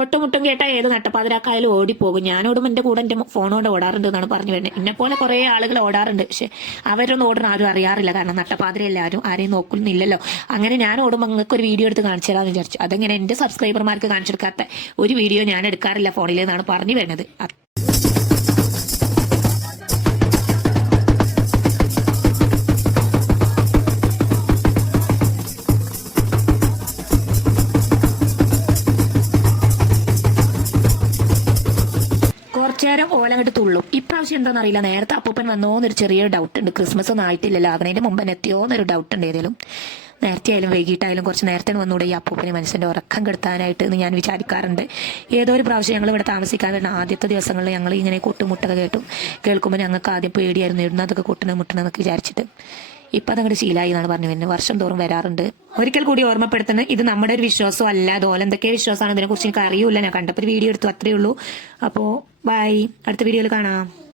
കൊട്ടുമുട്ടും കേട്ടാൽ ഏത് നട്ടപ്പാതിരാക്കായാലും ഓടിപ്പോകും. ഞാനോടും എൻ്റെ കൂടെ എൻ്റെ ഫോണോട് ഓടാറുണ്ട് എന്നാണ് പറഞ്ഞു വരുന്നത്. എന്നെപ്പോലെ കുറേ ആളുകൾ ഓടാറുണ്ട്. പക്ഷെ അവരൊന്നും ഓടുന്ന ആരും അറിയാറില്ല. കാരണം നട്ടപ്പാതിരയല്ല, ആരെയും നോക്കുന്നില്ലല്ലോ. അങ്ങനെ ഞാൻ ഓടുമ്പോൾ നിങ്ങൾക്ക് ഒരു വീഡിയോ എടുത്ത് കാണിച്ചു തരാമെന്ന് വിചാരിച്ചു. അതെങ്ങനെ എൻ്റെ സബ്സ്ക്രൈബർമാർക്ക് കാണിച്ചെടുക്കാത്ത ഒരു വീഡിയോ ഞാൻ എടുക്കാറില്ല ഫോണിൽ എന്നാണ് പറഞ്ഞു വരുന്നത്. കുറച്ചേരം ഓലങ്ങോട്ട് തുള്ളും. ഇപ്രാവശ്യം എന്താണെന്ന് അറിയില്ല, നേരത്തെ അപ്പൂപ്പൻ വന്നോന്നൊരു ചെറിയൊരു ഡൗട്ട് ഉണ്ട്. ക്രിസ്മസ് ഒന്നും ആയിട്ടില്ലല്ലോ, അവനതിന്റെ മുമ്പ് തന്നെ എത്തിയോന്നൊരു ഡൗട്ട് ഉണ്ട്. ഏതെങ്കിലും നേരത്തെ ആയാലും വൈകിട്ടായാലും കുറച്ച് നേരത്തെ വന്നുകൂടെ ഈ അപ്പൂപ്പന് മനസ്സിൻ്റെ ഉറക്കം കെടുത്താനായിട്ട് എന്ന് ഞാൻ വിചാരിക്കാറുണ്ട്. ഏതോ ഒരു പ്രാവശ്യം ഞങ്ങൾ ഇവിടെ താമസിക്കാൻ വരുന്ന ആദ്യത്തെ ദിവസങ്ങളിൽ ഞങ്ങൾ ഇങ്ങനെ കൊട്ടുമുട്ടൊക്കെ കേൾക്കുമ്പോൾ ഞങ്ങൾക്ക് ആദ്യം പേടിയായിരുന്നു, എഴുന്നതൊക്കെ മുട്ടണമെന്നൊക്കെ വിചാരിച്ചിട്ട്. ഇപ്പം അതങ്ങോട്ട് ശീലമായി എന്നാണ് പറഞ്ഞു വരുന്നത്. വർഷം തോറും വരാറുണ്ട്. ഒരിക്കൽ കൂടി ഓർമ്മപ്പെടുത്തുന്നത്, ഇത് നമ്മുടെ ഒരു വിശ്വാസം അല്ല. അതുപോലെ എന്തൊക്കെ വിശ്വാസമാണ്, ഇതിനെക്കുറിച്ച് എനിക്ക് അറിയില്ല. ഞാൻ കണ്ടപ്പോൾ ഒരു വീഡിയോ എടുത്തു, അത്രയേ ഉള്ളൂ. അപ്പോൾ ബൈ, അടുത്ത വീഡിയോയിൽ കാണാം.